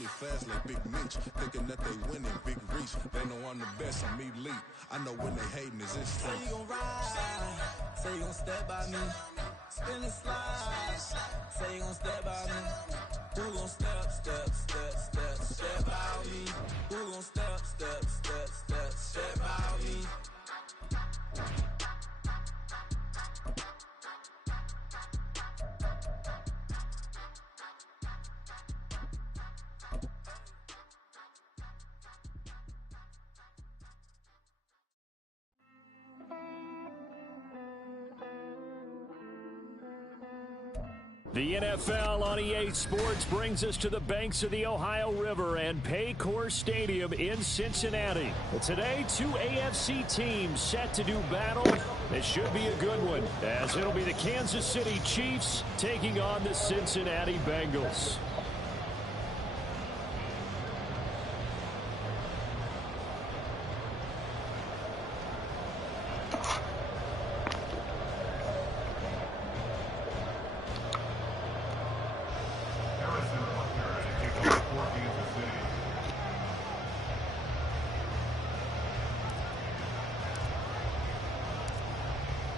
money fast like Big Mitch, thinking that they winning, big reach. They know I'm the best, I'm elite. I know when they hating is instinct. Say you gon' ride, say you gon' step by me. Spin and slide, say you gon' step by me. Who gon' step, step, step, step, step by me? Who gon' step, step, step, step, step by me? The NFL on EA Sports brings us to the banks of the Ohio River and Paycor Stadium in Cincinnati. Today, two AFC teams set to do battle. This should be a good one, as it'll be the Kansas City Chiefs taking on the Cincinnati Bengals.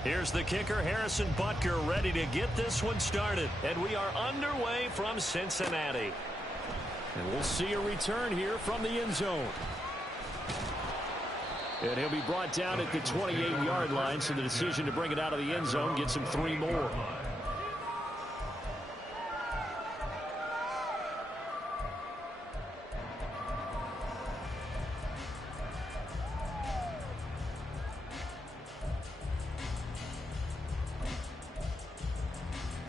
Here's the kicker, Harrison Butker, ready to get this one started. And we are underway from Cincinnati. And we'll see a return here from the end zone. And he'll be brought down at the 28-yard line, so the decision to bring it out of the end zone gets him 3 more.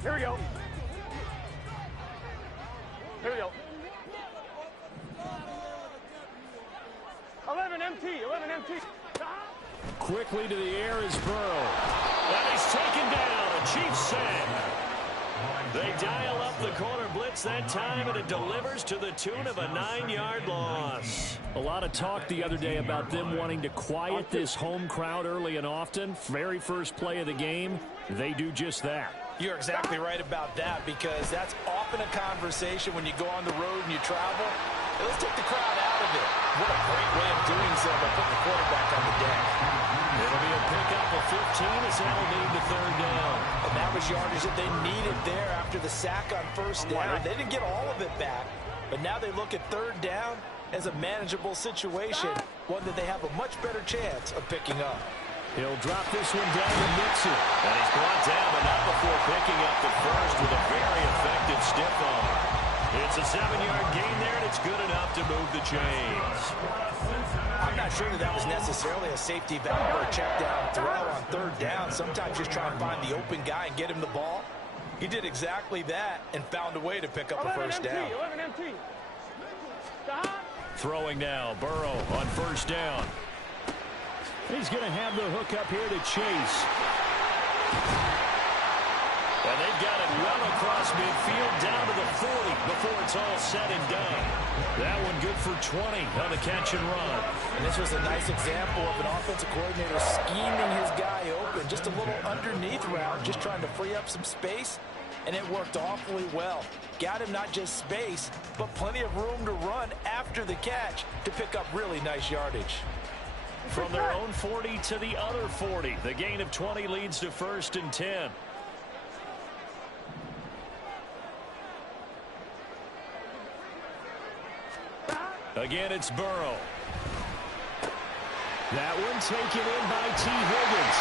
Here we go. Here we go. 11 MT, 11 MT. Quickly to the air is Burrow. And he's taken down. A Chiefs sack. They dial up the corner blitz that time, and it delivers to the tune of a 9-yard loss. A lot of talk the other day about them wanting to quiet this home crowd early and often. Very first play of the game, they do just that. You're exactly right about that, because that's often a conversation when you go on the road and you travel. Hey, let's take the crowd out of it. What a great way of doing so by putting the quarterback on the deck. It'll be a pickup of 15 as that'll lead to 3rd down. And that was yardage that they needed there after the sack on 1st down. They didn't get all of it back, but now they look at 3rd down as a manageable situation, one that they have a much better chance of picking up. He'll drop this one down to Mixon. And he's brought down, but not before picking up the first with a very effective stiff arm. It's a 7-yard gain there, and it's good enough to move the chains. I'm not sure that was necessarily a safety valve or a check down throw on 3rd down. Sometimes just try and find the open guy and get him the ball. He did exactly that and found a way to pick up a 1st down. 11 MT. Throwing now, Burrow on 1st down. He's going to have the hook up here to Chase. And they've got it well across midfield down to the 40 before it's all said and done. That one good for 20 on the catch and run. And this was a nice example of an offensive coordinator scheming his guy open. Just a little underneath route, just trying to free up some space. And it worked awfully well. Got him not just space, but plenty of room to run after the catch to pick up really nice yardage. From their own 40 to the other 40. The gain of 20 leads to 1st and 10. Again, it's Burrow. That one taken in by T. Higgins.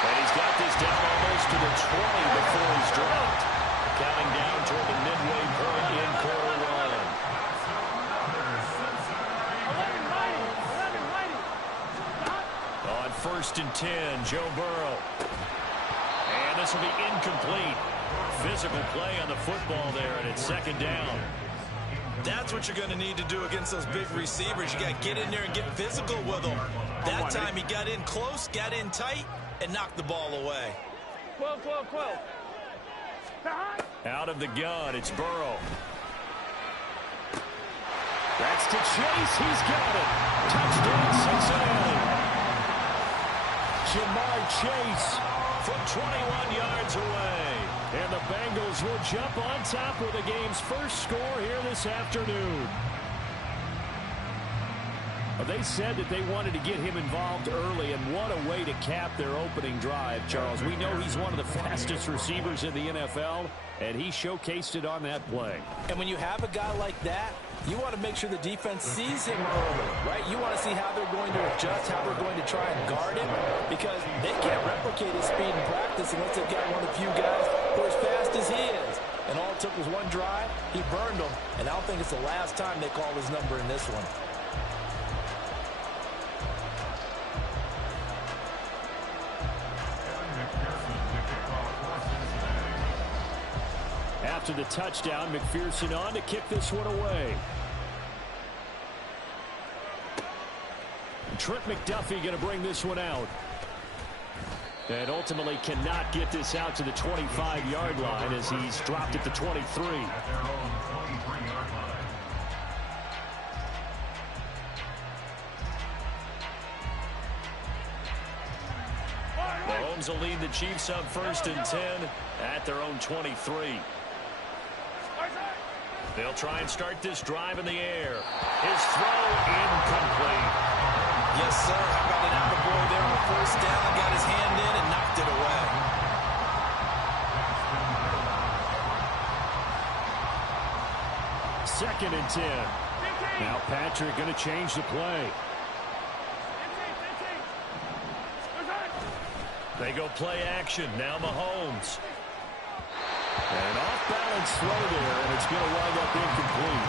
And he's got this down almost to the 20 before he's dropped. Counting down toward the midway point in quarter one. 1st and 10, Joe Burrow. And this will be incomplete. Physical play on the football there, and it's 2nd down. That's what you're going to need to do against those big receivers. You got to get in there and get physical with them. That time he got in close, got in tight, and knocked the ball away. 12, 12, 12. Out of the gun, it's Burrow. That's to Chase. He's got it. Touchdown, Cincinnati. Jamar Chase from 21 yards away. And the Bengals will jump on top with the game's first score here this afternoon. They said that they wanted to get him involved early, and what a way to cap their opening drive, Charles. We know he's one of the fastest receivers in the NFL, and he showcased it on that play. And when you have a guy like that, you want to make sure the defense sees him early, right? You want to see how they're going to adjust, how they're going to try and guard him, because they can't replicate his speed in practice unless they've got one of the few guys who are as fast as he is. And all it took was one drive. He burned them, and I don't think it's the last time they call his number in this one. After the touchdown, McPherson on to kick this one away. Trent McDuffie going to bring this one out. And ultimately cannot get this out to the 25-yard line as he's dropped at the 23. Mahomes will lead the Chiefs up 1st and 10 at their own 23. They'll try and start this drive in the air. His throw incomplete. Yes, sir. How about an attaboy there on 1st down? Got his hand in and knocked it away. Second and 10. Now Patrick going to change the play. They go play action. Now Mahomes. An off-balance throw there, and it's going to wind up incomplete.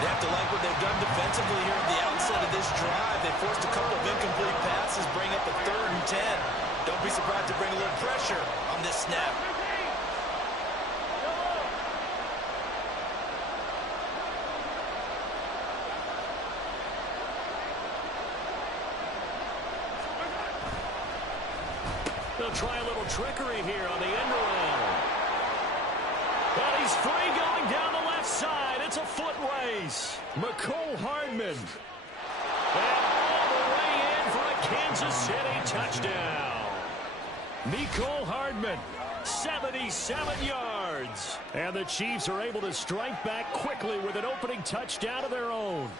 They have to like what they've done defensively here at the outset of this drive. They forced a couple of incomplete passes, bring up a 3rd and 10. Don't be surprised to bring a little pressure on this snap. They'll try a little trickery here on the end around. Well, he's free going down the left side. It's a foot race. Mecole Hardman. And all the way in for a Kansas City touchdown. Mecole Hardman, 77 yards. And the Chiefs are able to strike back quickly with an opening touchdown of their own.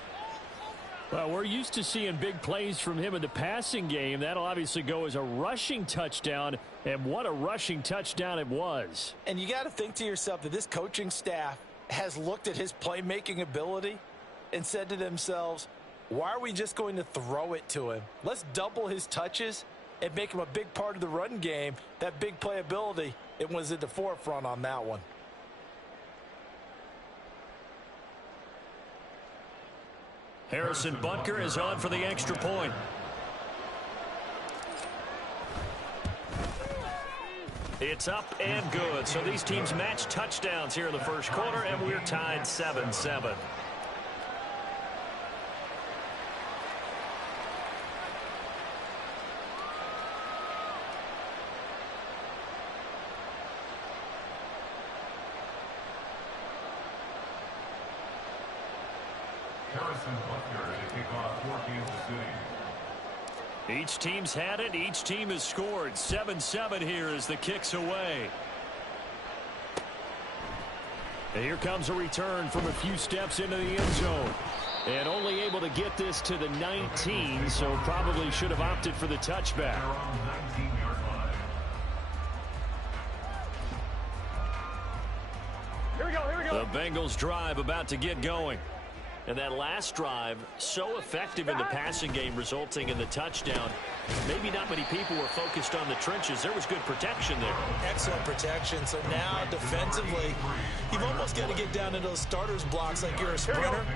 Well, we're used to seeing big plays from him in the passing game. That'll obviously go as a rushing touchdown, and what a rushing touchdown it was. And you got to think to yourself that this coaching staff has looked at his playmaking ability and said to themselves, why are we just going to throw it to him? Let's double his touches and make him a big part of the run game. That big playability, it was at the forefront on that one. Harrison Butker is on for the extra point. It's up and good. So these teams match touchdowns here in the first quarter, and we're tied 7-7. Harrison Butker to kick off for Kansas City. Each team's had it. Each team has scored. 7-7 here as the kick's away. And here comes a return from a few steps into the end zone. And only able to get this to the 19, so probably should have opted for the touchback. Here we go, here we go. The Bengals drive about to get going. And that last drive, so effective in the passing game, resulting in the touchdown. Maybe not many people were focused on the trenches. There was good protection there. Excellent protection. So now defensively, you've almost got to get down to those starters blocks like you're a sprinter.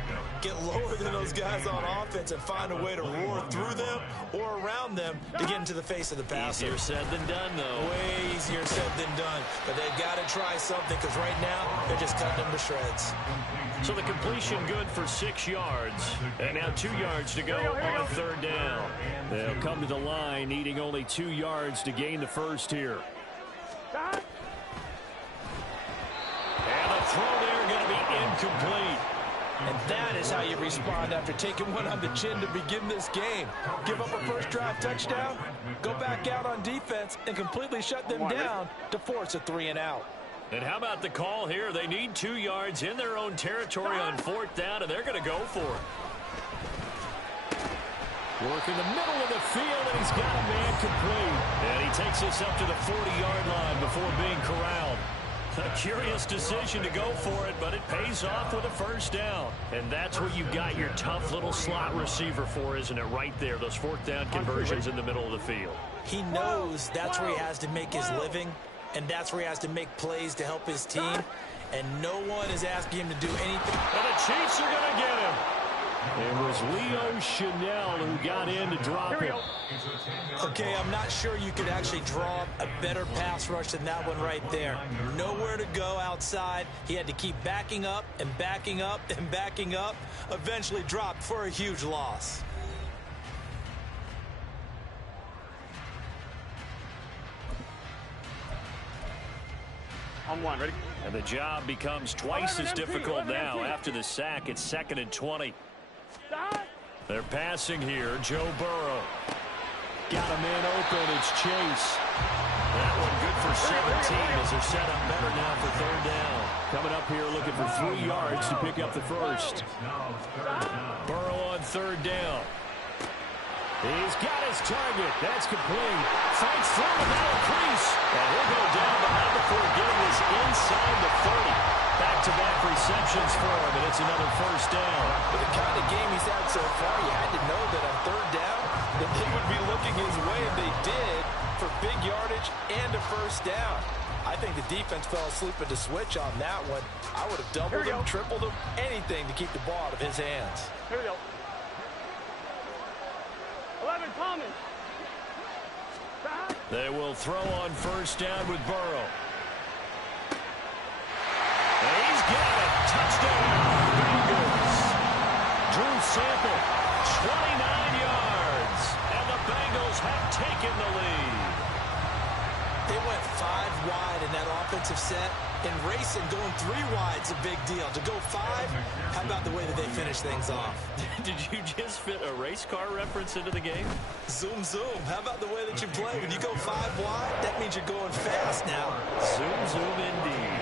Get lower than those guys on offense and find a way to roar through them or around them to get into the face of the passer. Easier said than done, though. Way easier said than done. But they've got to try something because right now they're just cutting them to shreds. So the completion good for 6 yards. And now 2 yards to go on 3rd down. They'll come to the line needing only 2 yards to gain the first here. And the throw there going to be incomplete. And that is how you respond after taking one on the chin to begin this game. Give up a first drive touchdown, go back out on defense, and completely shut them down to force a 3-and-out. And how about the call here? They need 2 yards in their own territory on 4th down, and they're going to go for it. Work in the middle of the field, and he's got a man complete. And he takes us up to the 40-yard line before being corralled. A curious decision to go for it, but it pays off with a 1st down. And that's what you got your tough little slot receiver for, isn't it? Right there, those 4th down conversions in the middle of the field. He knows that's where he has to make his living, and that's where he has to make plays to help his team. And no one is asking him to do anything. And the Chiefs are going to get him. It was Leo Chanel who got in to drop him. Okay, I'm not sure you could actually draw a better pass rush than that one right there. Nowhere to go outside. He had to keep backing up and backing up and backing up. Eventually dropped for a huge loss. On 1, ready? And the job becomes twice as difficult now after the sack. It's 2nd and 20. They're passing here. Joe Burrow. Got a man open. It's Chase. That one good for 17 as they're set up better now for 3rd down. Coming up here looking for 3 yards to pick up the 1st. Burrow on 3rd down. He's got his target. That's complete. Fights through without a crease. And he'll go down behind before getting this inside the 30. Back-to-back receptions for him, and it's another 1st down. With the kind of game he's had so far, you had to know that on 3rd down, that they would be looking his way, and they did, for big yardage and a 1st down. I think the defense fell asleep at the switch on that one. I would have doubled him, tripled him, anything to keep the ball out of his hands. Here we go. 11, Thomas. They will throw on 1st down with Burrow. And he's got it. Touchdown, Bengals. Drew Sample, 29 yards. And the Bengals have taken the lead. They went 5 wide in that offensive set. And racing, going 3 wide's a big deal. To go 5, how about the way that they finish things off? Did you just fit a race car reference into the game? Zoom, zoom. How about the way that you play? When you go 5 wide, that means you're going fast now. Zoom, zoom indeed.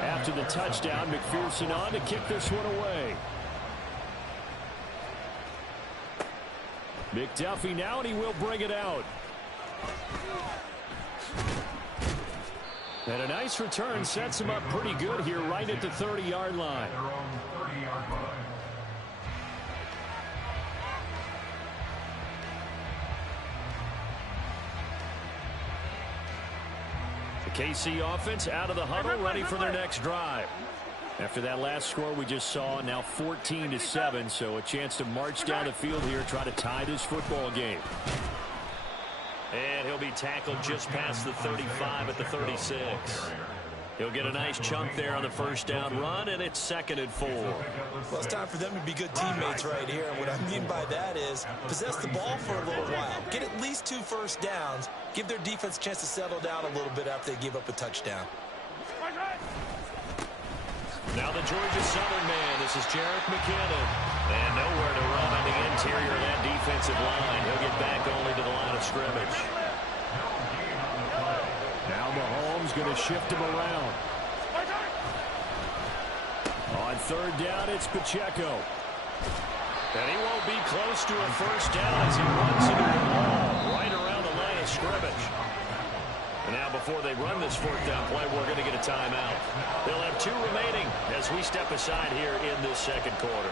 After the touchdown, McPherson on to kick this one away. McDuffie now, and he will bring it out. And a nice return sets him up pretty good here right at the 30-yard line. Their own 30-yard line. The KC offense out of the huddle, ready for their next drive. After that last score we just saw, now 14-7, so a chance to march down the field here, try to tie this football game. And he'll be tackled just past the 35 at the 36. He'll get a nice chunk there on the 1st down run, and it's 2nd and 4. Well, it's time for them to be good teammates right here. And what I mean by that is possess the ball for a little while. Get at least 2 first downs. Give their defense a chance to settle down a little bit after they give up a touchdown. Now the Georgia Southern man. This is Jerick McKinnon. And nowhere to run on the interior of that defensive line. He'll get back only to the line of scrimmage. Now Mahomes going to shift him around. On 3rd down, it's Pacheco. And he won't be close to a 1st down as he runs into the ball right around the line of scrimmage. And now before they run this 4th down play, we're going to get a timeout. They'll have 2 remaining as we step aside here in this 2nd quarter.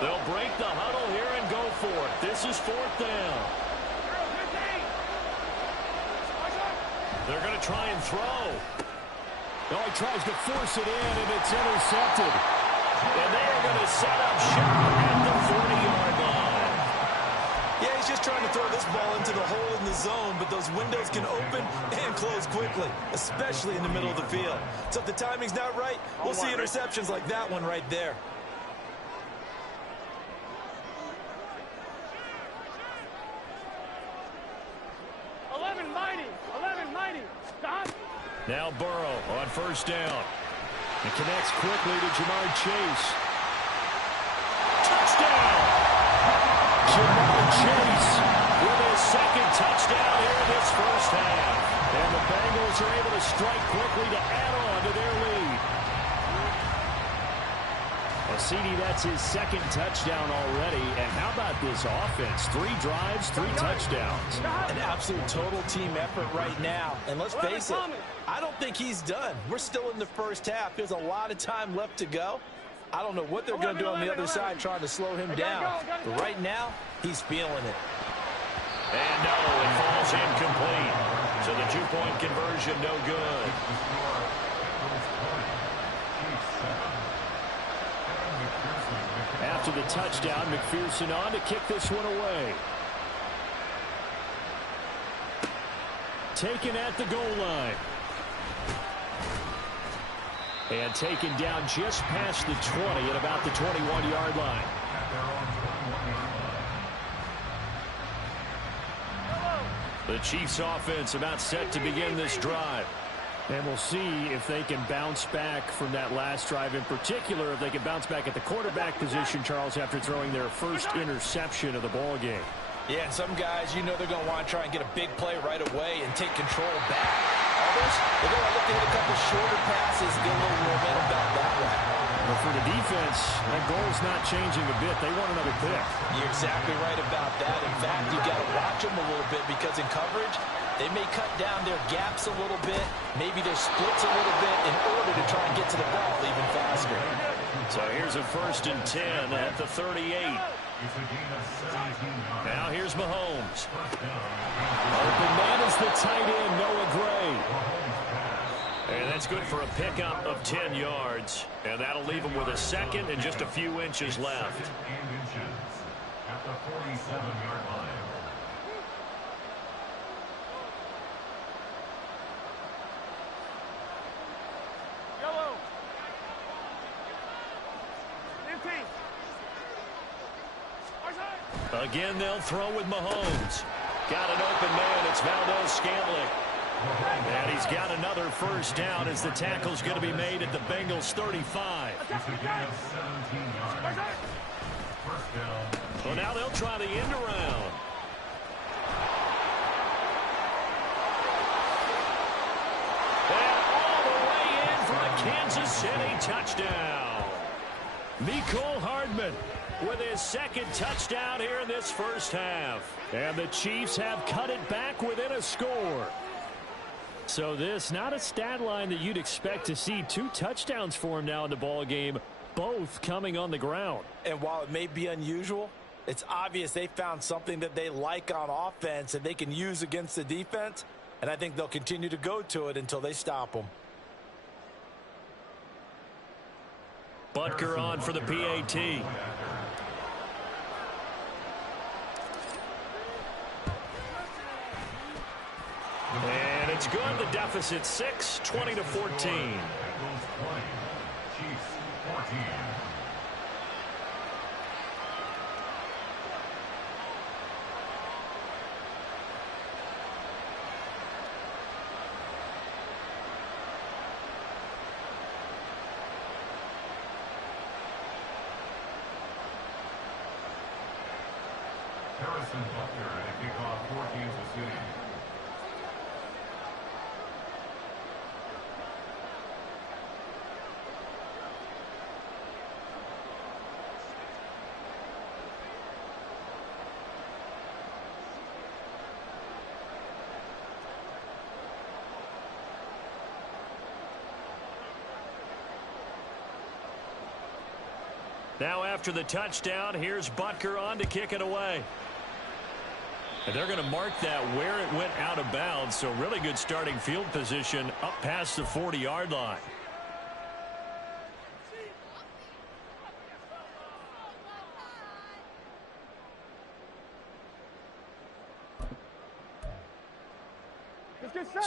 They'll break the huddle here and go for it. This is 4th down. They're going to try and throw. Oh, he tries to force it in, and it's intercepted. And they are going to set up shop at the 40-yard line. Yeah, he's just trying to throw this ball into the hole in the zone, but those windows can open and close quickly, especially in the middle of the field. So if the timing's not right, we'll see interceptions like that one right there. Now Burrow on first down. It connects quickly to Jamar Chase. Touchdown! Jamar Chase with his second touchdown here in this first half. And the Bengals are able to strike quickly to add on to their lead. Well, CD, that's his second touchdown already. And how about this offense? 3 drives, 3 touchdowns. An absolute total team effort right now. And let's face it, I don't think he's done. We're still in the first half. There's a lot of time left to go. I don't know what they're going to do on the other side trying to slow him down. But right now, he's feeling it. And no, it falls incomplete. So the 2-point conversion, no good. After the touchdown, McPherson on to kick this one away. Taken at the goal line. And taken down just past the 20 at about the 21-yard line. The Chiefs offense about set to begin this drive. And we'll see if they can bounce back from that last drive in particular, if they can bounce back at the quarterback position, Charles, after throwing their first interception of the ball game. Yeah, some guys, you know they're going to want to try and get a big play right away and take control back. Others, they're going to look to hit a couple shorter passes, get a little momentum back that way. But for the defense, that goal's not changing a bit. They want another pick. You're exactly right about that. In fact, you've got to watch them a little bit because in coverage, they may cut down their gaps a little bit, maybe their splits a little bit in order to try and get to the ball even faster. So here's a 1st and 10 at the 38. Now here's Mahomes. Open man is the tight end, Noah Gray. And that's good for a pickup of 10 yards. And that'll leave him with a second and just a few inches left. At the 47-yard line. Again, they'll throw with Mahomes. Got an open man. It's Valdez-Scantling. And he's got another first down as the tackle's going to be made at the Bengals 35. Well, now they'll try the end around. And all the way in for a Kansas City touchdown. Mecole Hardman with his second touchdown here in this first half. And the Chiefs have cut it back within a score. So this, not a stat line that you'd expect to see. 2 touchdowns for him now in the ball game, both coming on the ground. And while it may be unusual, it's obvious they found something that they like on offense and they can use against the defense. And I think they'll continue to go to it until they stop them. Butker on for the PAT. And it's good. The deficit 6, 20-14. Chiefs 14. Harrison Butker at a kickoff for Kansas City. Now after the touchdown, here's Butker on to kick it away. And they're going to mark that where it went out of bounds. So really good starting field position up past the 40-yard line.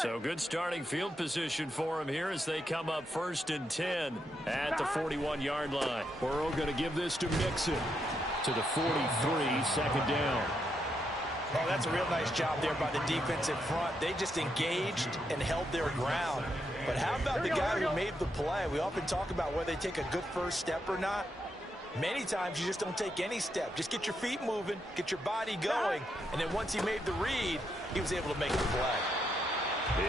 So good starting field position for him here as they come up 1st and 10 at the 41-yard line. Burrow going to give this to Mixon to the 43, 2nd down. Oh, that's a real nice job there by the defensive front. They just engaged and held their ground. But how about the guy who made the play? We often talk about whether they take a good first step or not. Many times you just don't take any step. Just get your feet moving, get your body going, and then once he made the read, he was able to make the play.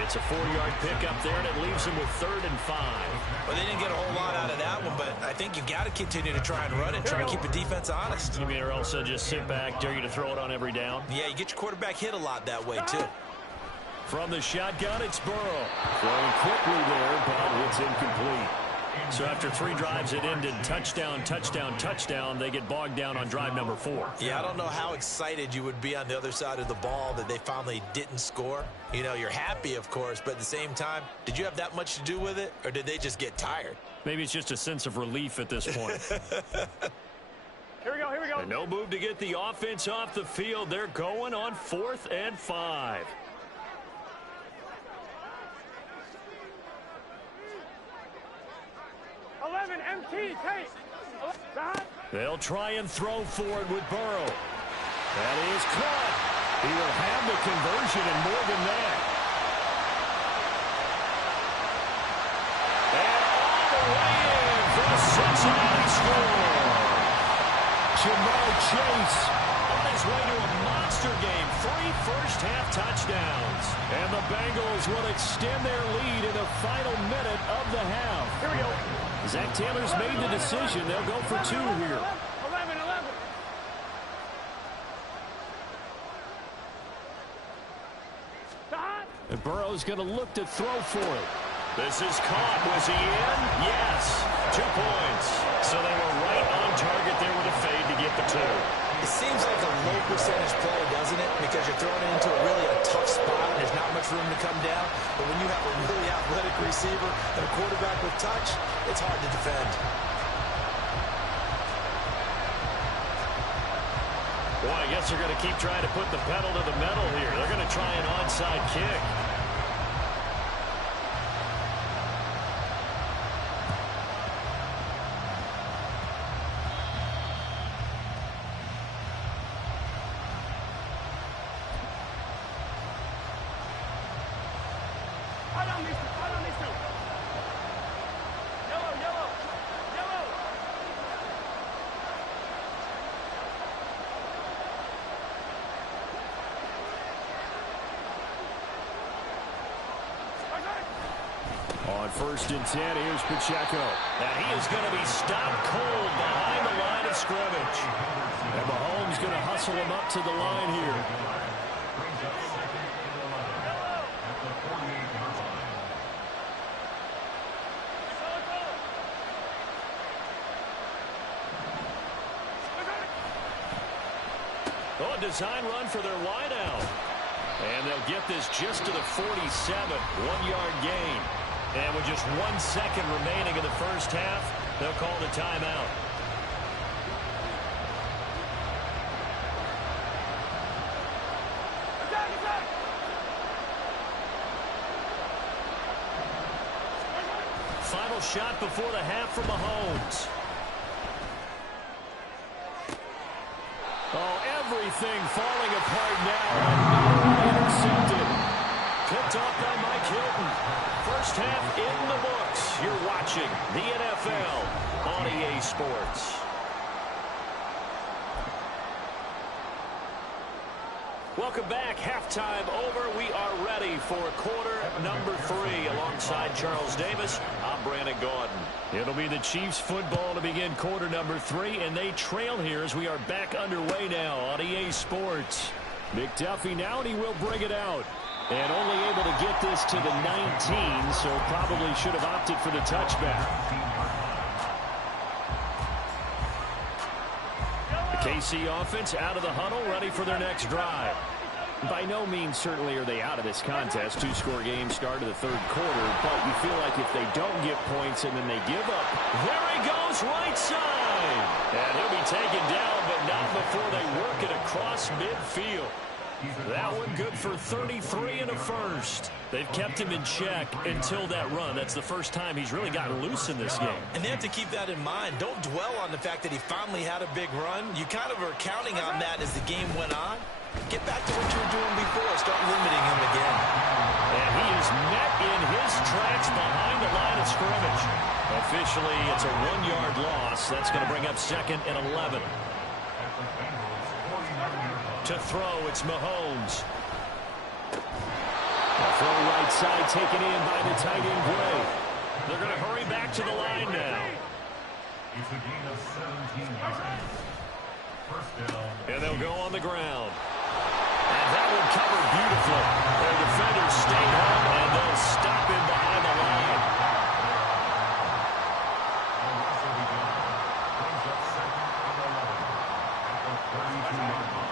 It's a 4-yard pickup there, and it leaves him with 3rd and 5. Well, they didn't get a whole lot out of that one, but I think you got to continue to try and run it, try to keep the defense honest. You mean or else just sit back, dare you to throw it on every down? Yeah, you get your quarterback hit a lot that way, too. From the shotgun, it's Burrow. Throwing quickly there, but it's incomplete. So after 3 drives, it ended touchdown, touchdown, touchdown. They get bogged down on drive number 4. Yeah, I don't know how excited you would be on the other side of the ball that they finally didn't score. You know, you're happy, of course, but at the same time, did you have that much to do with it, or did they just get tired? Maybe it's just a sense of relief at this point. Here we go, here we go. And no move to get the offense off the field. They're going on 4th and 5. MT, take. They'll try and throw for it with Burrow. That is caught. He will have the conversion and more than that. And all the way in for the Cincinnati score. Jamar Chase on his way to a monster game. 3 first-half touchdowns. And the Bengals will extend their lead in the final minute of the half. Here we go. Zach Taylor's made the decision. They'll go for 2 here. 11. And Burrow's going to look to throw for it. This is caught. Was he in? Yes. 2 points. So they were right on target there with a fade to get the 2. It seems like a low percentage play, doesn't it? Because you're throwing it into a tough spot and there's not much room to come down. But when you have a really athletic receiver and a quarterback with touch, it's hard to defend. Boy, I guess they're going to keep trying to put the pedal to the metal here. They're going to try an onside kick. On 1st and 10, here's Pacheco. And he is going to be stopped cold behind the line of scrimmage. And Mahomes going to hustle him up to the line here. Oh, a design run for their wideout. And they'll get this just to the 47. 1-yard gain. And with just 1 second remaining in the first half, they'll call the timeout. Final shot before the half from Mahomes. Oh, everything falling apart now. Intercepted. Picked off by Mike Hilton. First half in the books. You're watching the NFL on EA Sports. Welcome back. Halftime over. We are ready for quarter number 3. Alongside Charles Davis, I'm Brandon Gaudin. It'll be the Chiefs football to begin quarter number 3, and they trail here as we are back underway now on EA Sports. McDuffie now, and he will bring it out. And only able to get this to the 19, so probably should have opted for the touchback. The KC offense out of the huddle, ready for their next drive. By no means certainly are they out of this contest. 2-score game start of the 3rd quarter, but you feel like if they don't get points and then they give up. There he goes, right side. And he'll be taken down, but not before they work it across midfield. That one good for 33 and a first. They've kept him in check until that run. That's the first time he's really gotten loose in this game. And they have to keep that in mind. Don't dwell on the fact that he finally had a big run. You kind of are counting on that as the game went on. Get back to what you were doing before. Start limiting him again. And he is met in his tracks behind the line of scrimmage. Officially, it's a 1-yard loss. That's going to bring up 2nd and 11. To throw, it's Mahomes. A throw right side taken in by the tight end Gray. They're going to hurry back to the line now. It's a gain of 17 yards. First down. And they'll go on the ground. And that one covered beautifully. Their defenders stayed home, and they'll stop him behind the line.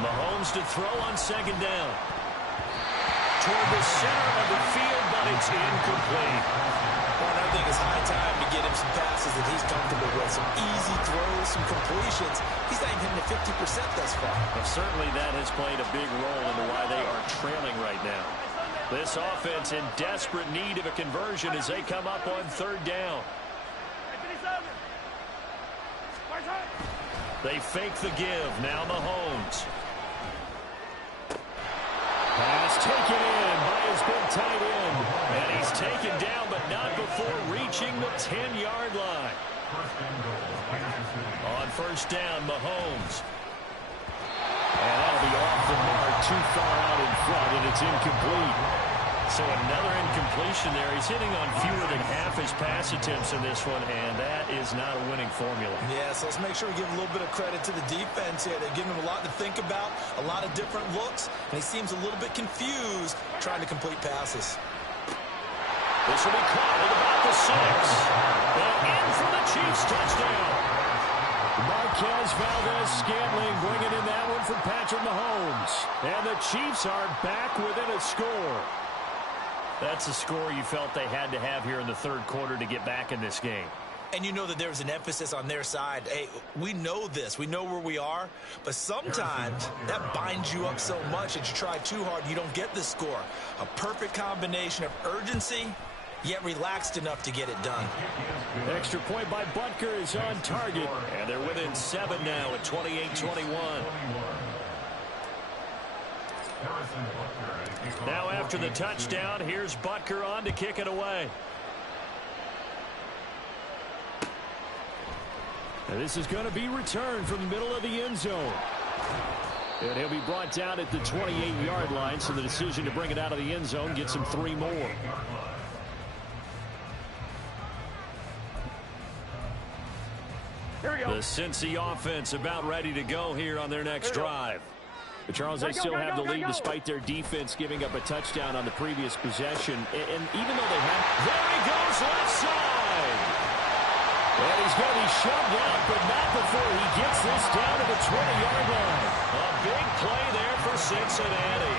Mahomes to throw on 2nd down. Toward the center of the field, but it's incomplete. Well, I think it's high time to get him some passes that he's comfortable with. Some easy throws, some completions. He's not even hitting the 50% thus far. Well, certainly that has played a big role into why they are trailing right now. This offense in desperate need of a conversion as they come up on 3rd down. They fake the give. Now Mahomes. Pass taken in by his big tight end. And he's taken down, but not before reaching the 10-yard line. On 1st down, Mahomes. And that'll be off the mark, too far out in front, and it's incomplete. So another incompletion there. He's hitting on fewer than half his pass attempts in this one, and that is not a winning formula. Yeah, so let's make sure we give a little bit of credit to the defense here. They're giving him a lot to think about, a lot of different looks, and he seems a little bit confused trying to complete passes. This will be caught at about the 6. And in for the Chiefs touchdown. Marquez Valdez-Scantling bringing in that one from Patrick Mahomes. And the Chiefs are back within a score. That's a score you felt they had to have here in the 3rd quarter to get back in this game. And you know that there's an emphasis on their side. Hey, we know this. We know where we are. But sometimes that binds you up so much that you try too hard, you don't get the score. A perfect combination of urgency, yet relaxed enough to get it done. Extra point by Butker is on target. And they're within 7 now at 28-21. Now after the touchdown, here's Butker on to kick it away. And this is going to be returned from the middle of the end zone. And he'll be brought down at the 28-yard line, so the decision to bring it out of the end zone gets him 3 more. Here we go. The Cincy offense about ready to go here on their next drive. But Charles, they still have the lead despite their defense giving up a touchdown on the previous possession. And even though they have... There he goes, left side! And he's going to be shoved out, but not before he gets this down to the 20-yard line. A big play there for Cincinnati.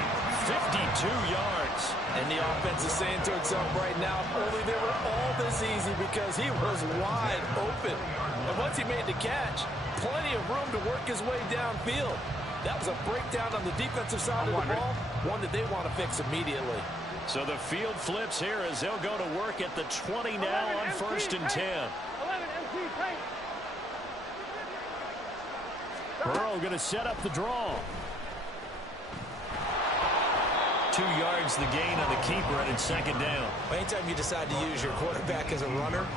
52 yards. And the offense is saying to itself right now, if only they were all this easy, because he was wide open. And once he made the catch, plenty of room to work his way downfield. That was a breakdown on the defensive side of the ball, one that they want to fix immediately. So the field flips here as they'll go to work at the 20 now on 1st and 10. 11 MT tank. Burrow going to set up the draw. 2 yards the gain on the keeper, and it's 2nd down. Anytime you decide to use your quarterback as a runner,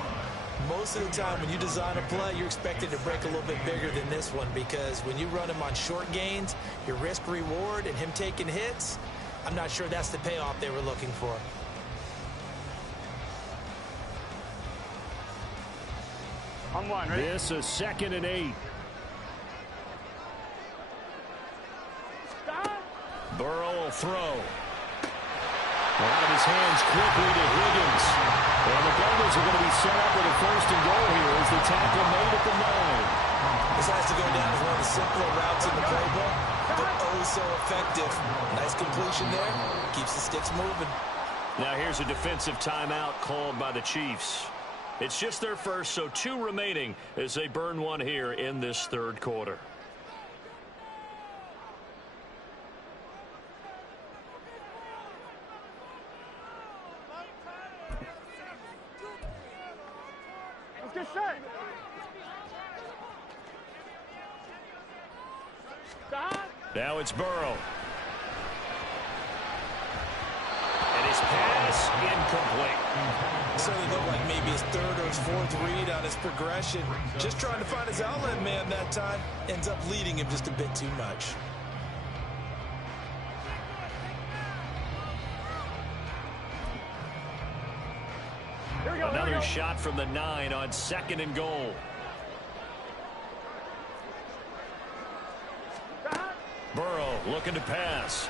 most of the time when you design a play, you're expected to break a little bit bigger than this one, because when you run him on short gains, your risk-reward and him taking hits, I'm not sure that's the payoff they were looking for. On 1, ready? This is 2nd and 8. Stop. Burrow will throw. Out of his hands quickly to Higgins. And the Bengals are going to be set up with a 1st and goal here as the tackle made at the 9. This has to go down as one of the simpler routes in the playbook, but oh so effective. Nice completion there. Keeps the sticks moving. Now here's a defensive timeout called by the Chiefs. It's just their first, so 2 remaining as they burn one here in this 3rd quarter. Let's get set. Now it's Burrow. And his pass incomplete. So it looked like maybe his third or his fourth read on his progression. Just trying to find his outlet man that time. Ends up leading him just a bit too much. Another shot from the 9 on 2nd and goal. Burrow looking to pass.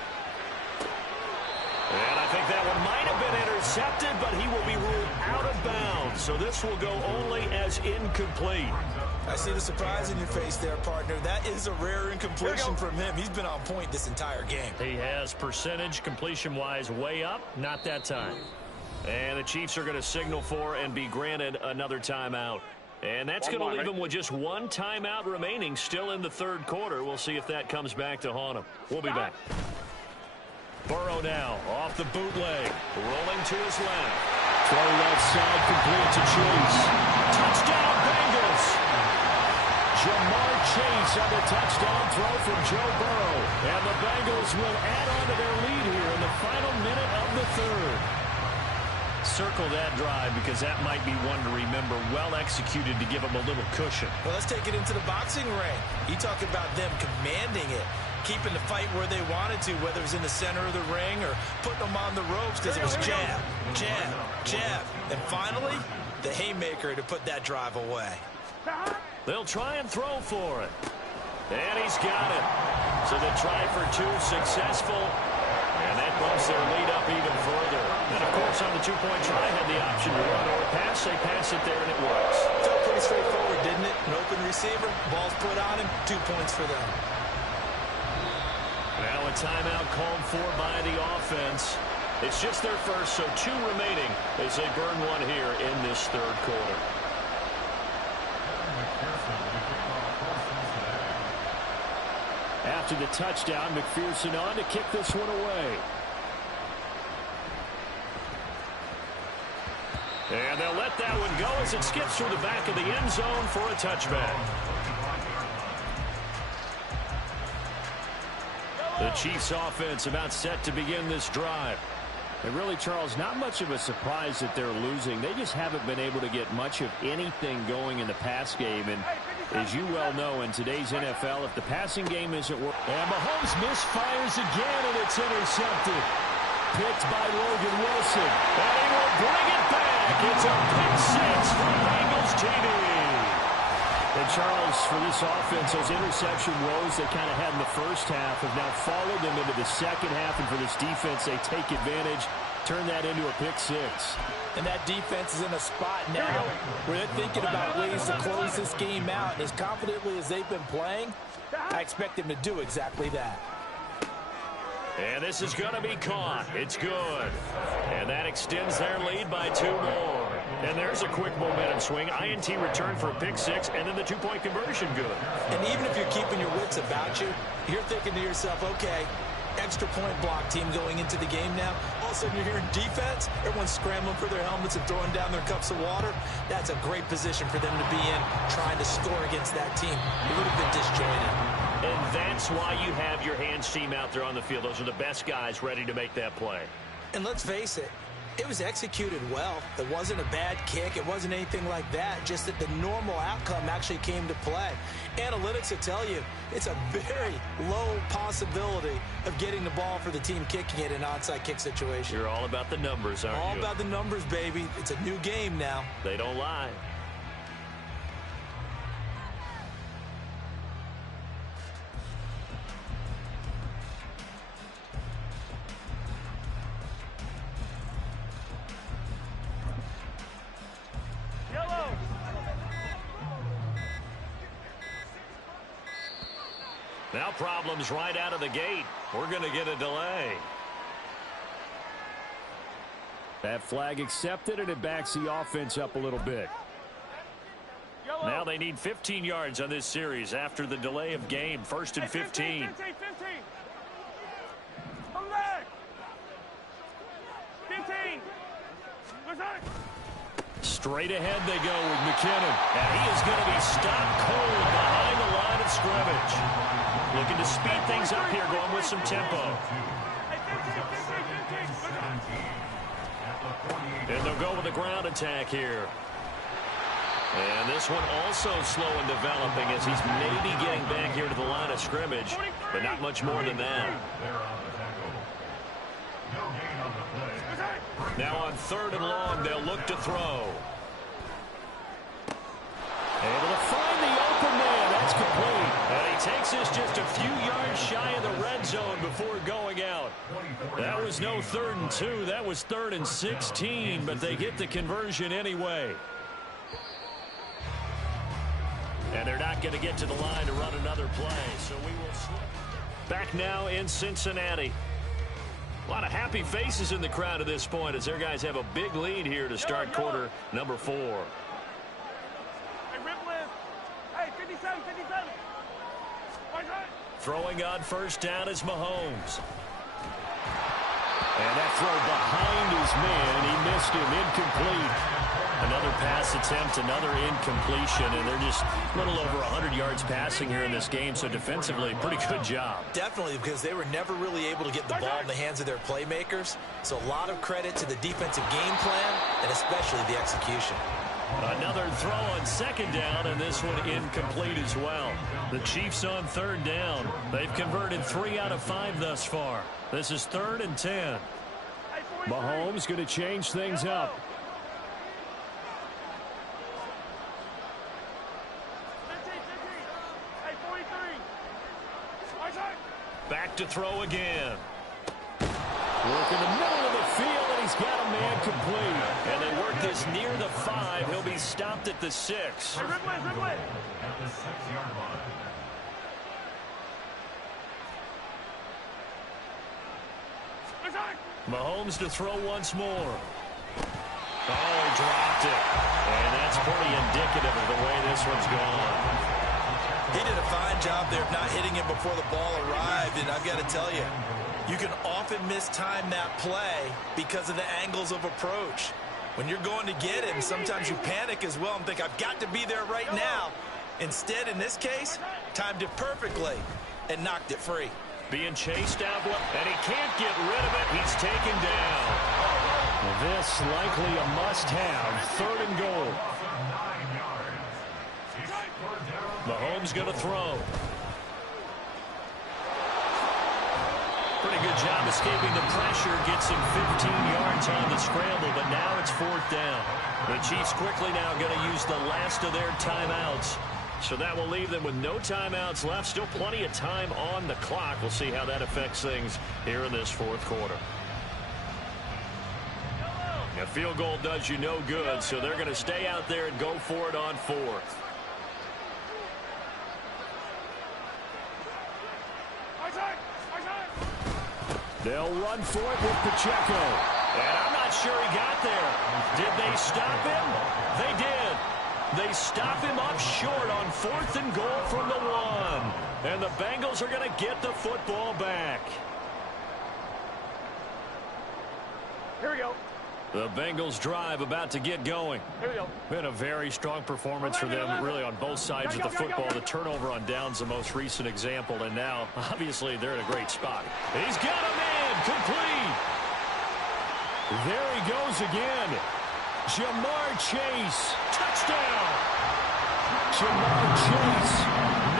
And I think that one might have been intercepted, but he will be ruled out of bounds. So this will go only as incomplete. I see the surprise in your face there, partner. That is a rare incompletion from him. He's been on point this entire game. He has percentage completion-wise way up. Not that time. And the Chiefs are going to signal for and be granted another timeout. And that's going to leave them with just one timeout remaining still in the third quarter. We'll see if that comes back to haunt them. We'll be back. Burrow now off the bootleg, rolling to his left. Throw left side complete to Chase. Touchdown Bengals. Jamar Chase on the touchdown throw from Joe Burrow. And the Bengals will add on to their lead here in the final minute of the third. Circle that drive because that might be one to remember. Well executed to give them a little cushion. Well, let's take it into the boxing ring. You talk about them commanding it, keeping the fight where they wanted to, whether it was in the center of the ring or putting them on the ropes because it was jab, jab, jab. And finally, the haymaker to put that drive away. They'll try and throw for it. And he's got it. So the try for 2 successful. And that bumps their lead up even further. And, of course, on the two-point try, had the option to run or pass. They pass it there, and it works. Felt pretty straightforward, didn't it? An open receiver, ball's put on him, 2 points for them. Now a timeout called for by the offense. It's just their first, so 2 remaining as they burn one here in this third quarter. After the touchdown, McPherson on to kick this one away. And they'll let that one go as it skips through the back of the end zone for a touchback. The Chiefs offense about set to begin this drive. And really, Charles, not much of a surprise that they're losing. They just haven't been able to get much of anything going in the pass game. And as you well know, in today's NFL, if the passing game isn't working. And Mahomes misfires again, and it's intercepted. Picked by Logan Wilson. And he will bring it back. It's a pick 6 for Bengals TV. And Charles, for this offense, those interception woes they kind of had in the first half have now followed them into the second half. And for this defense, they take advantage, turn that into a pick 6. And that defense is in a spot now where they're thinking about ways to close this game out. And as confidently as they've been playing, I expect them to do exactly that. And this is going to be caught. It's good. And that extends their lead by 2 more. And there's a quick momentum swing. INT return for a pick 6, and then the 2-point conversion good. And even if you're keeping your wits about you, you're thinking to yourself, okay, extra point block team going into the game now. All of a sudden you're hearing defense. Everyone's scrambling for their helmets and throwing down their cups of water. That's a great position for them to be in, trying to score against that team. A little bit disjointed. And that's why you have your hands team out there on the field. Those are the best guys ready to make that play. And let's face it, it was executed well. It wasn't a bad kick. It wasn't anything like that. Just that the normal outcome actually came to play. Analytics will tell you it's a very low possibility of getting the ball for the team kicking it in an onside kick situation. You're all about the numbers, aren't you? All about the numbers, baby. It's a new game now. They don't lie. Now problems right out of the gate. We're going to get a delay. That flag accepted, and it backs the offense up a little bit. Now they need 15 yards on this series after the delay of game. 1st and 15. 15. Come back. 15. Straight ahead they go with McKinnon. And he is going to be stopped cold behind the line of scrimmage. Looking to speed things up here, going with some tempo. And they'll go with a ground attack here. And this one also slow in developing as he's maybe getting back here to the line of scrimmage, but not much more than that. Now on 3rd and long, they'll look to throw. Able to find the open man. That's complete. And he takes this just a few yards shy of the red zone before going out. That was no 3rd and 2. That was 3rd and 16, but they get the conversion anyway. And they're not going to get to the line to run another play, so we will slip. Back now in Cincinnati. A lot of happy faces in the crowd at this point as their guys have a big lead here to start quarter number 4. Hey, Ripley. Hey, 57, 57. Throwing on 1st down is Mahomes. And that throw behind his man. He missed him. Incomplete. Another pass attempt, another incompletion, and they're just a little over 100 yards passing here in this game, so defensively, pretty good job. Definitely, because they were never really able to get the ball in the hands of their playmakers, so a lot of credit to the defensive game plan, and especially the execution. Another throw on 2nd down, and this one incomplete as well. The Chiefs on 3rd down. They've converted 3 out of 5 thus far. This is 3rd and 10. Mahomes going to change things up. Back to throw again. Work in the middle of the field, and he's got a man complete. And they work this near the 5. He'll be stopped at the 6. Hey, Ripley. At the 6-yard line. Mahomes to throw once more. Oh, he dropped it. And that's pretty indicative of the way this one's gone. He did a fine job there of not hitting it before the ball arrived, and I've got to tell you, you can often mistime that play because of the angles of approach. When you're going to get him, sometimes you panic as well and think, I've got to be there right now. Instead, in this case, timed it perfectly and knocked it free. Being chased out, and he can't get rid of it. He's taken down. This likely a must-have. 3rd and goal. Mahomes going to throw. Pretty good job escaping the pressure. Gets him 15 yards on the scramble, but now it's 4th down. The Chiefs quickly now going to use the last of their timeouts. So that will leave them with no timeouts left. Still plenty of time on the clock. We'll see how that affects things here in this 4th quarter. A field goal does you no good, so they're going to stay out there and go for it on 4th. They'll run for it with Pacheco. And I'm not sure he got there. Did they stop him? They did. They stop him up short on 4th and goal from the 1. And the Bengals are going to get the football back. Here we go. The Bengals drive about to get going. Here we go. Been a very strong performance for them, really, on both sides of the football. The turnover on downs, the most recent example, and now, obviously, they're in a great spot. He's got a man complete. There he goes again. Jamar Chase, touchdown. Jamar Chase,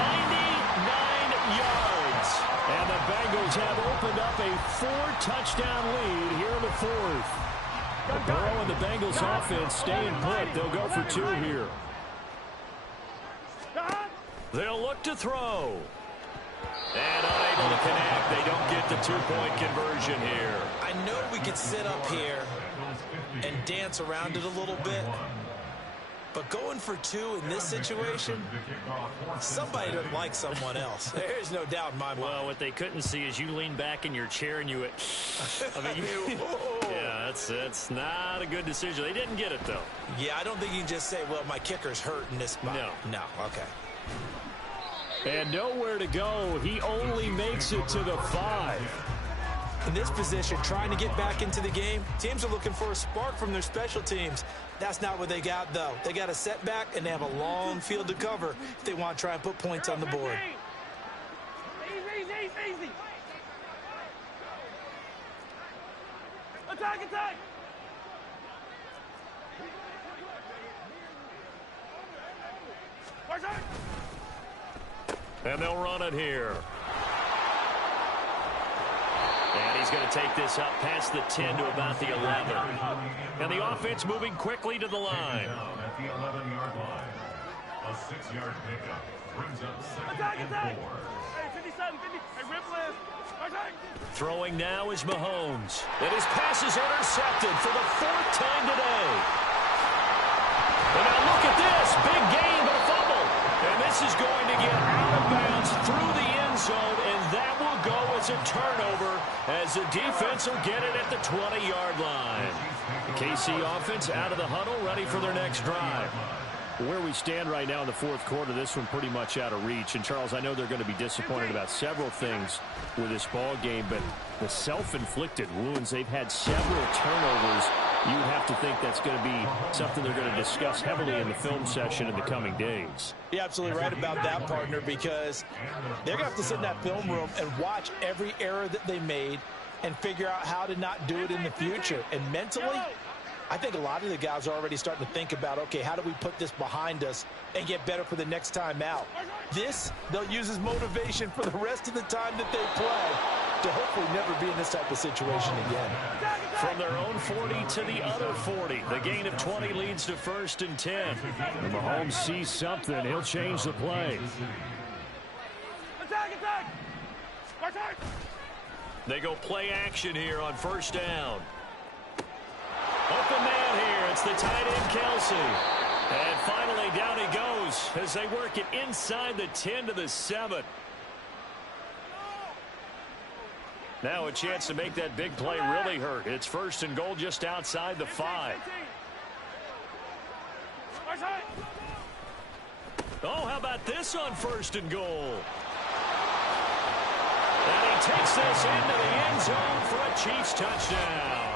99 yards. And the Bengals have opened up a 4-touchdown lead here in the 4th. Burrow and the Bengals offense staying put. They'll go for 2 here. They'll look to throw. And unable to connect. They don't get the 2-point conversion here. I know we could sit up here and dance around it a little bit, but going for 2 in this situation, somebody doesn't like someone else. There's no doubt in my mind. Well, what they couldn't see is you lean back in your chair and you went, I mean, yeah, that's not a good decision. They didn't get it, though. Yeah, I don't think you can just say, well, my kicker's hurt in this spot. No, okay. And nowhere to go. He only makes it to the 5. In this position, trying to get back into the game, teams are looking for a spark from their special teams. That's not what they got, though. They got a setback, and they have a long field to cover if they want to try and put points on the board. Easy. Attack. And they'll run it here. And he's going to take this up past the 10 to about the 11. And the offense moving quickly to the line. At the 11-yard line, a 6-yard pickup brings up second and 4. Hey, 57, 50. Hey, rip list. Attack. Throwing now is Mahomes. And his pass is intercepted for the 4th time today. And now look at this. Big gain, but a fumble. And this is going to get out of bounds through the end zone, and that will go as a turnover as the defense will get it at the 20-yard line. The KC offense out of the huddle, ready for their next drive. Where we stand right now in the fourth quarter, this one pretty much out of reach. And, Charles, I know they're going to be disappointed about several things with this ball game, but the self-inflicted wounds, they've had several turnovers. You would have to think that's going to be something they're going to discuss heavily in the film session in the coming days. You're absolutely right about that, partner, because they're going to have to sit in that film room and watch every error that they made and figure out how to not do it in the future. And mentally, I think a lot of the guys are already starting to think about, okay, how do we put this behind us and get better for the next time out? This, they'll use as motivation for the rest of the time that they play to hopefully never be in this type of situation again. From their own 40 to the other 40. The gain of 20 leads to 1st and 10. And Mahomes sees something. He'll change the play. Attack. They go play action here on 1st down. Open man here. It's the tight end, Kelsey. And finally, down he goes as they work it inside the 10 to the 7. Now a chance to make that big play really hurt. It's 1st and goal just outside the 5. Oh, how about this on 1st and goal? And he takes this into the end zone for a Chiefs touchdown.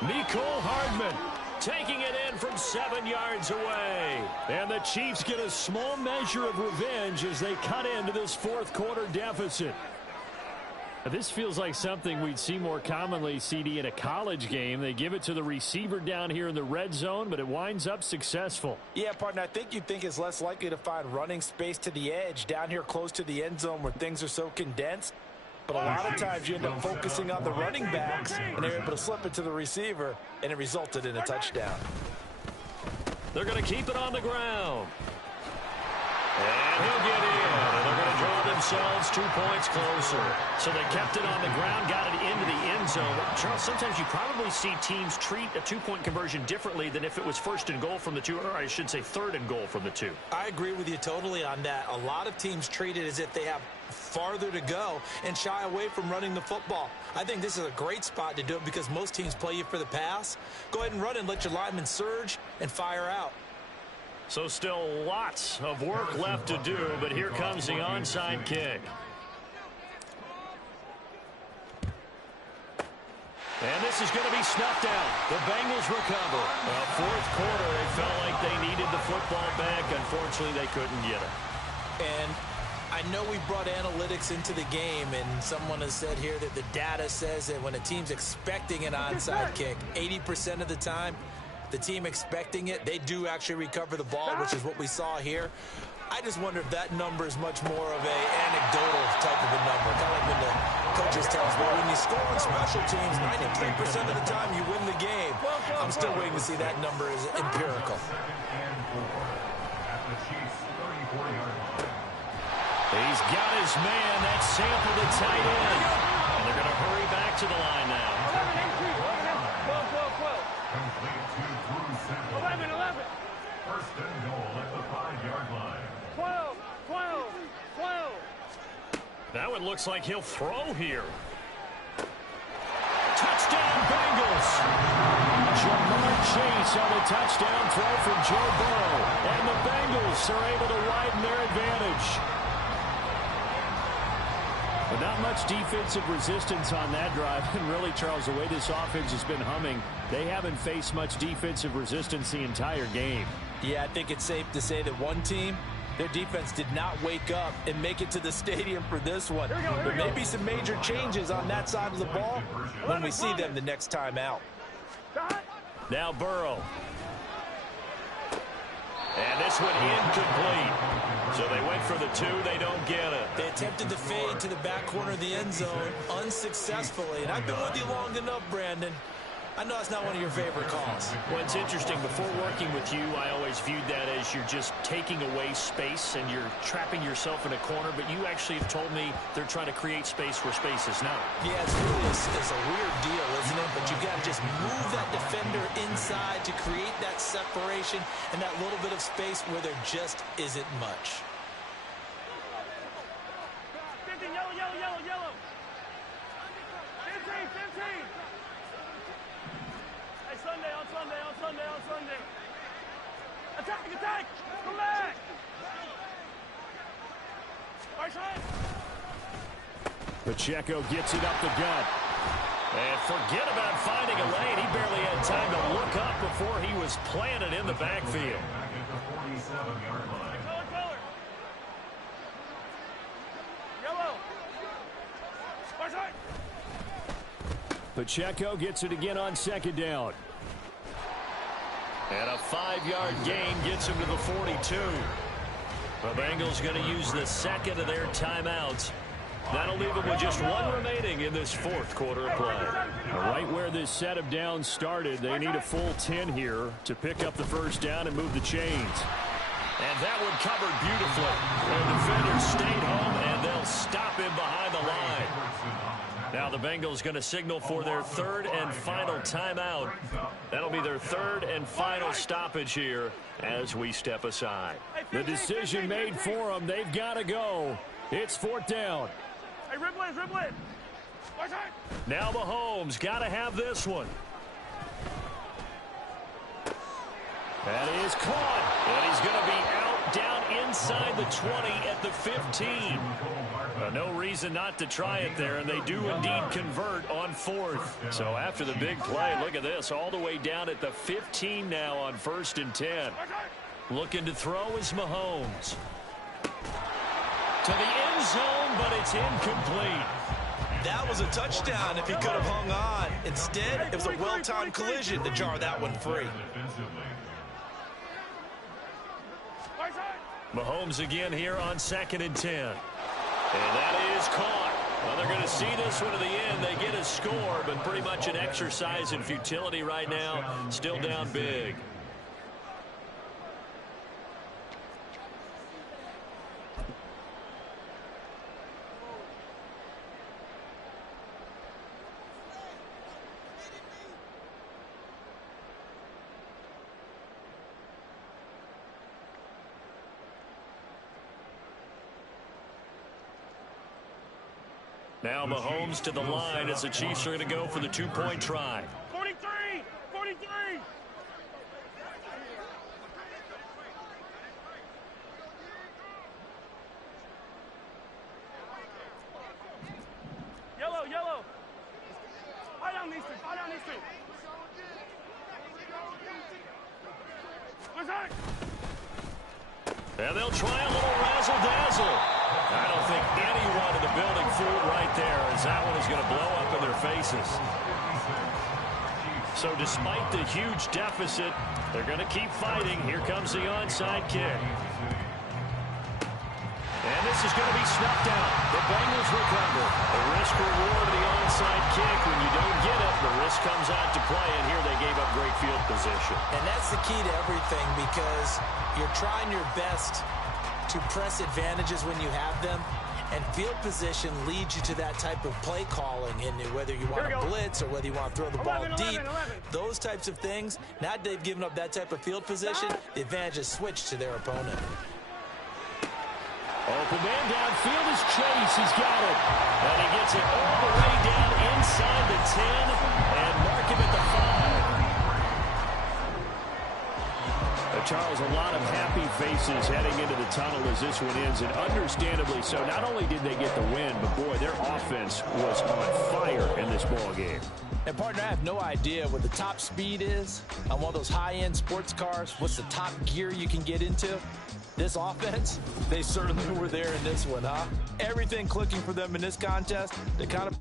Mecole Hardman taking it in from 7 yards away. And the Chiefs get a small measure of revenge as they cut into this fourth quarter deficit. This feels like something we'd see more commonly, CD, in a college game. They give it to the receiver down here in the red zone, but it winds up successful. Yeah, partner, I think you'd think it's less likely to find running space to the edge down here close to the end zone where things are so condensed. But a lot of times you end up focusing on the running backs, and they're able to slip it to the receiver, and it resulted in a touchdown. They're going to keep it on the ground. And he'll get in. And they're going to draw themselves 2 points closer. So they kept it on the ground, got it into the end zone. Charles, sometimes you probably see teams treat a 2-point conversion differently than if it was 1st and goal from the 2, or I should say 3rd and goal from the 2. I agree with you totally on that. A lot of teams treat it as if they have farther to go and shy away from running the football. I think this is a great spot to do it because most teams play you for the pass. Go ahead and run and let your linemen surge and fire out. So still lots of work left to do, but here comes the onside kick. And this is going to be snuffed out. The Bengals recover. Well, fourth quarter, they felt like they needed the football back. Unfortunately, they couldn't get it. And I know we brought analytics into the game, and someone has said here that the data says that when a team's expecting an onside kick, 80% of the time, the team expecting it, they do actually recover the ball, which is what we saw here. I just wonder if that number is much more of a anecdotal type of a number. Kind of like when the coaches tell us, well, when you score on special teams, 93% of the time you win the game. I'm still waiting to see that number is empirical. He's got his man. That's Sample, the tight end. And they're going to hurry back to the line now. 11. 1st and goal at the 5-yard line. 12. That one looks like he'll throw here. Touchdown, Bengals. Jamar Chase on a touchdown throw from Joe Burrow. And the Bengals are able to widen their advantage. But not much defensive resistance on that drive. And really, Charles, the way this offense has been humming, they haven't faced much defensive resistance the entire game. Yeah, I think it's safe to say that one team, their defense did not wake up and make it to the stadium for this one. There may be some major changes on that side of the ball when we see them the next time out. Now Burrow. And this one incomplete. So they went for the 2. They don't get it. They attempted the fade to the back corner of the end zone unsuccessfully. And I've been with you long enough, Brandon. I know it's not one of your favorite calls. Well, it's interesting. Before working with you, I always viewed that as you're just taking away space and you're trapping yourself in a corner. But you actually have told me they're trying to create space where space is not. Yeah, it's really it's a weird deal, isn't it? But you've got to just move that defender inside to create that separation and that little bit of space where there just isn't much. 15, yellow, yellow, yellow, yellow. 15. Hey, Sunday, on Sunday. Attack! Come back! Right side. Pacheco gets it up the gut. And forget about finding a lane. He barely had time to look up before he was planted in the backfield. Color. Yellow. Right side. Pacheco gets it again on second down. And a 5-yard gain gets him to the 42. The Bengals going to use the second of their timeouts. That'll leave them with just 1 remaining in this 4th quarter of play. Right where this set of downs started, they need a full 10 here to pick up the first down and move the chains. And that one covered beautifully. The defenders stayed home, and they'll stop him behind the line. Now the Bengals going to signal for their 3rd and final timeout. That'll be their 3rd and final stoppage here as we step aside. The decision made for them. They've got to go. It's 4th down. Hey, Riblet. Right side. Now Mahomes got to have this one. That is caught. And he's going to be out down inside the 20 at the 15. No reason not to try it there, and they do indeed convert on 4th. So after the big play, look at this, all the way down at the 15 now on 1st and 10. Looking to throw is Mahomes. To the end zone, but it's incomplete. That was a touchdown if he could have hung on. Instead, it was a well-timed collision to jar that one free. Mahomes again here on 2nd and 10. And that is caught. Well, they're going to see this one to the end. They get a score, but pretty much an exercise in futility right now. Still down big. Now Mahomes to the line as the Chiefs are going to go for the 2-point try. 43! Yellow! Fire down these two! Where's that? And they'll try a little razzle-dazzle. I don't think anyone in the building fooled right there, as that one is going to blow up in their faces. So despite the huge deficit, they're going to keep fighting. Here comes the onside kick. And this is going to be snuffed out. The Bengals recover. The risk-reward of the onside kick. When you don't get it, the risk comes out to play, and here they gave up great field position. And that's the key to everything, because you're trying your best to press advantages when you have them, and field position leads you to that type of play calling, and whether you want to blitz or whether you want to throw the ball deep, those types of things. Now that they've given up that type of field position, the advantage is switched to their opponent. Open man downfield is Chase. He's got it. And he gets it all the way down inside the 10 and mark him at the 5. The Charles, a lot of happy faces heading into the tunnel as this one ends, and understandably so. Not only did they get the win, but, boy, their offense was on fire in this ball game. And, partner, I have no idea what the top speed is on one of those high-end sports cars. What's the top gear you can get into? This offense, they certainly were there in this one, huh? Everything clicking for them in this contest, they kind of